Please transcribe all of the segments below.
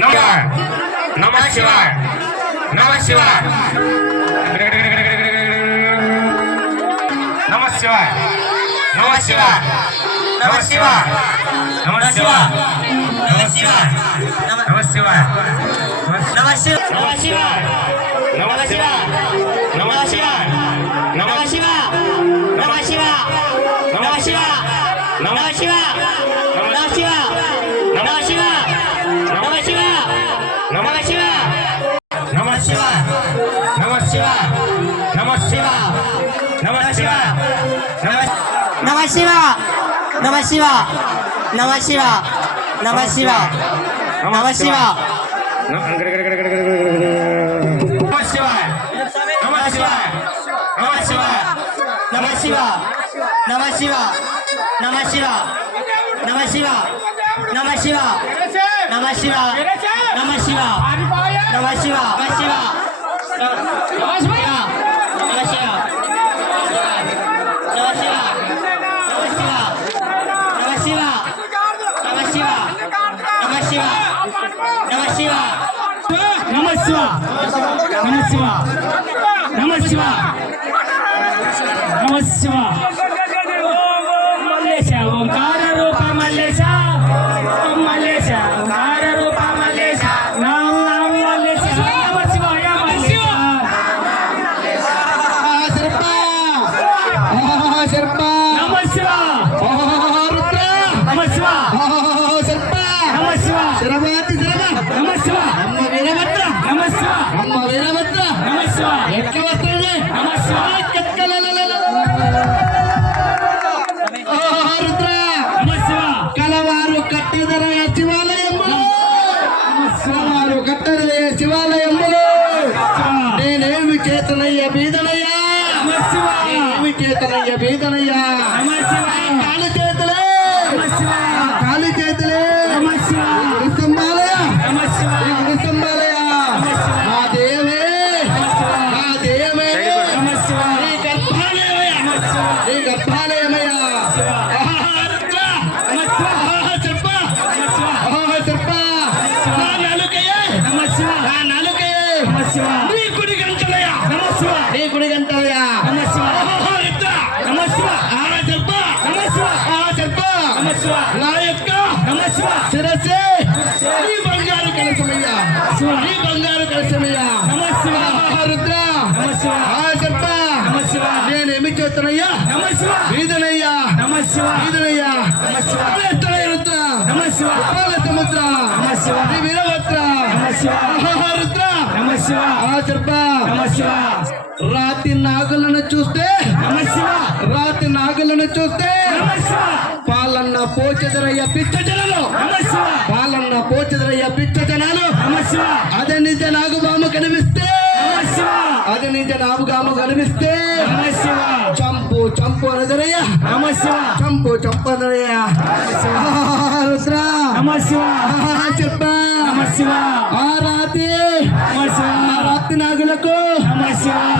नमस्कार नमस्कार नमस्कार नमस्कार नमस्कार नमस्कार नमस्कार नमस्कार नमस्कार नमस्कार नमस्कार नमः शिवाय नमः शिवाय नमः शिवाय नमः शिवाय नमः शिवाय नमः शिवाय नमः शिवाय 生しわ生しわ生しわ生しわ生しわ生しわ生しわ生しわ生しわ生しわ生しわ生しわ生しわ生しわ生しわ生しわ生しわ生しわ శివ. నమ శివ. నమ శివ. నమ శివ. నమ శివ. నమ శివ. మల్లేశ ఓంకార రూప మల్లేశ. మల్లేశ ఓంకార రూప మల్లేశ. నామ మల్లేశ. నమ శివాయ మల్లేశ. నమ శివ. ಎಕ್ಕೆ ವಸ್ತ್ರ ಇದೆ ಕಲವಾರು ಕಟ್ಟಿದರ ಯತಿವಾಲಯ್ಯಮ್ಮ ಮಶವಾರು ಕಟ್ಟರಯ್ಯ ಶಿವಾಲಯ್ಯಮ್ಮ ನಾನು ಹೇಮಿಕೆತನಯ್ಯ ಬೀದನಯ್ಯ. ಮಶಿವ ಈ ಹೇಮಿಕೆತನಯ್ಯ ಬೀದನಯ್ಯ. ಶಿವ ನೀ ಕುಡಿಗಂತಲಯ. ನಮ ಶಿವ ನೀ ಕುಡಿಗಂತಲಯ. ನಮ ಶಿವ ನಮ ಶಿವ ಆ ಸರ್ಪ ನಮ ಶಿವ ಆ ಸರ್ಪ ನಮ ಶಿವ ನೀ ಬಂಗಾರ ಕಲಸಮಯ್ಯ ಶಿವ ಬಂಗಾರ ಕಲಸಮಯ್ಯ ನಮ ಶಿವ ರುದ್ರ ನಮ ಶಿವ ಆ ಸರ್ಪ ನಮ ಶಿವ ಬೀದನಯ್ಯ. ಬೀದನಯ್ಯ ಸಮುದ್ರ. రాతి నాగులను చూస్తే రాతి నాగులను చూస్తే పాలన్న పోచదరయ్య పిచ్చ జనాలు పాలన్న పోచదరయ్య పిచ్చ జనాలు అదే నిజ నాగుబాము కనిపిస్తే అదే నిజ నాగుబాము కనిపిస్తే చంపు చంపు అనదరయ్య చంపు చంపు అనదరయ్య రుద్ర ఆ రాతి Chaco. Vamos,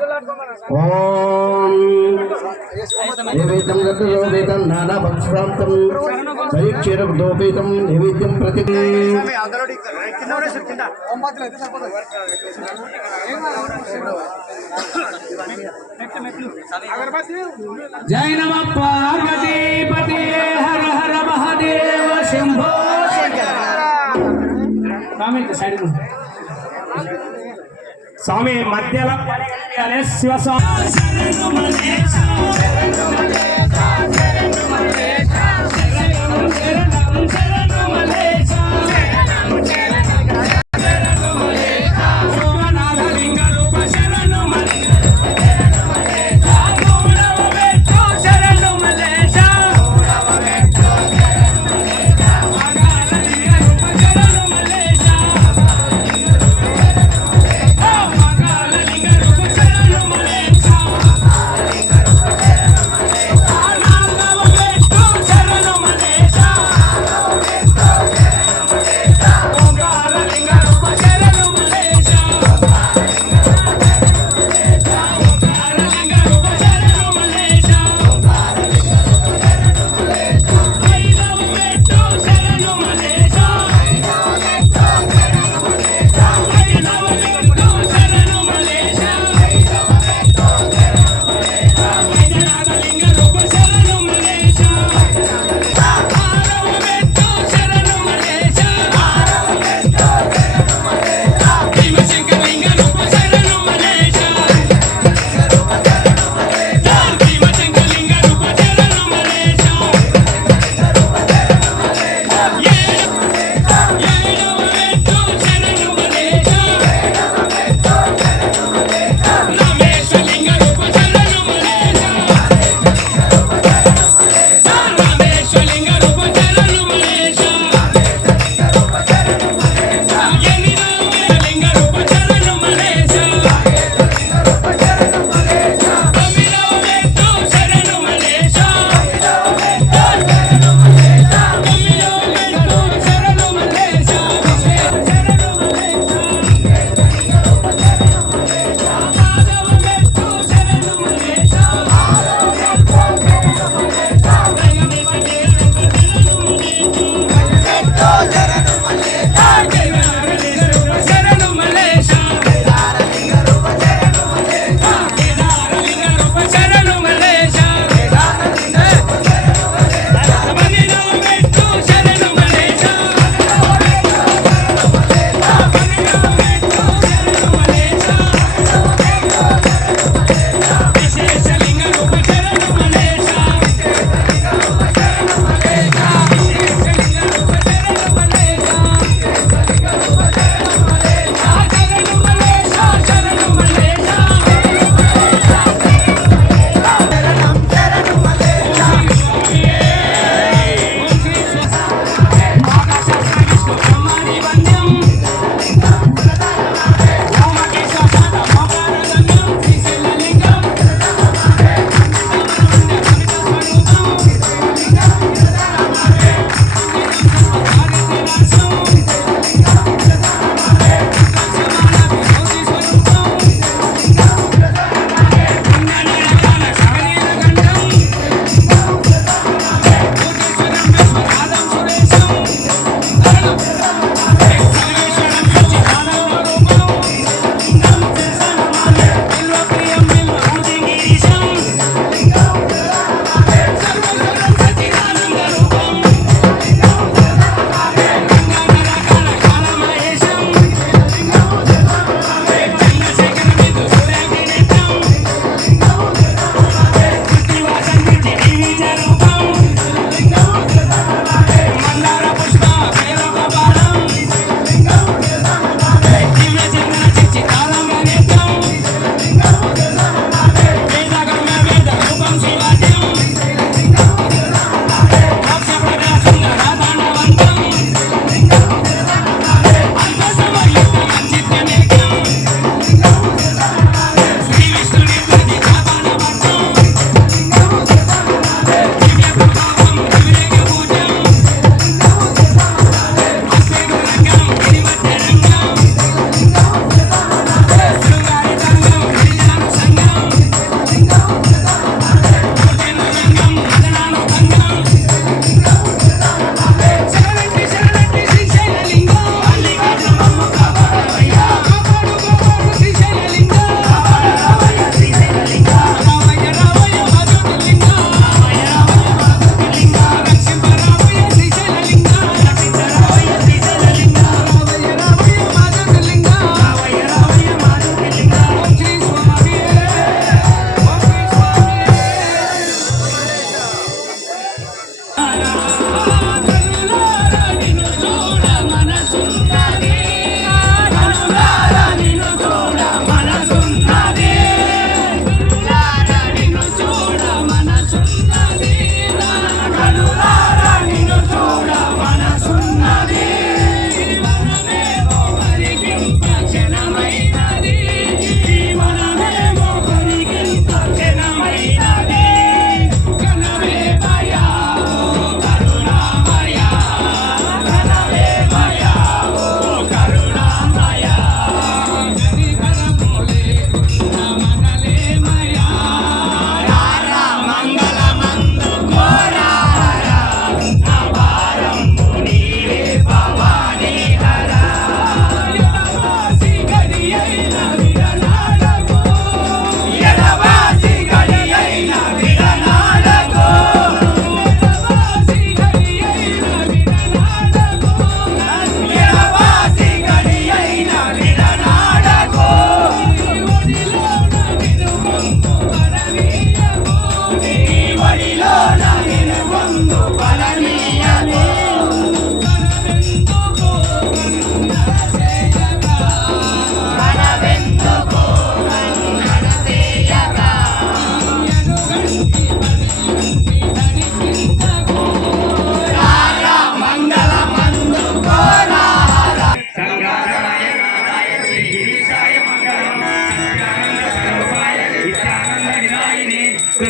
ओम। निवेदम गतोवेदम नाना भक्षांतम परीक्षेर दोपेदम प्रति जय नम पार्वती हर हर महादेव शंभो शंकर। साइड में। స్వామి మధ్యలో. శివస్వామి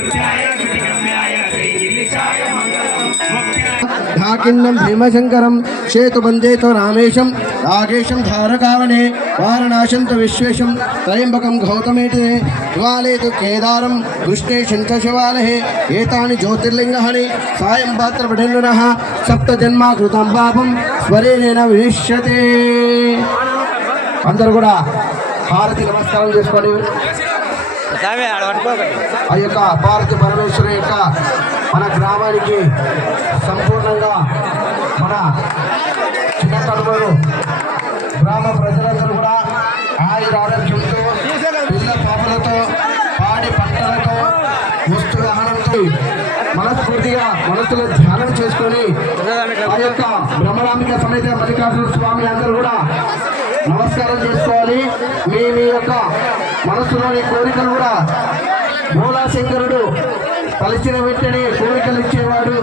కృత్యాయ భీమశంకరం సేతుబందేతో రామేశం రాగేశం ధారకావనే వారణాశంత విశ్వేశం త్రయంబకం గౌతమేటే జ్వాలేతు కేదారం కృష్ణేశం శంఖ శివాలహే ఏతాని జ్యోతిర్లింగహని సాయం పాత్ర పఠన్నునః సప్త జన్మ కృతం పాపం స్వరేణ వినిశ్యతే అందరు కూడా హారతి నమస్కారం చేసుకోండి. ఆ యొక్క భారత పరమేశ్వరు యొక్క మన గ్రామానికి సంపూర్ణంగా మన చిన్న తడుమలు గ్రామ ప్రజలందరూ కూడా ఆయుర ఆరోగ్యంతో పిల్ల పాపలతో పాడి పంటలతో వస్తు వాహనంతో మనస్ఫూర్తిగా మనసులో ధ్యానం చేసుకొని ఆ యొక్క బ్రహ్మరామిక సమేత మల్లికార్జున స్వామి అందరూ కూడా నమస్కారం చేసుకోవాలి. మీ మీ యొక్క మనసులోని కోరికలు కూడా మూలాశంకరుడు కలిసిన వెంటనే కోరికలు ఇచ్చేవాడు.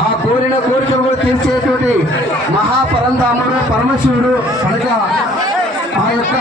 ఆ కోరిన కోరికలు కూడా తీర్చేటువంటి మహాపరంధాముడు పరమశివుడు కనుక ఆ యొక్క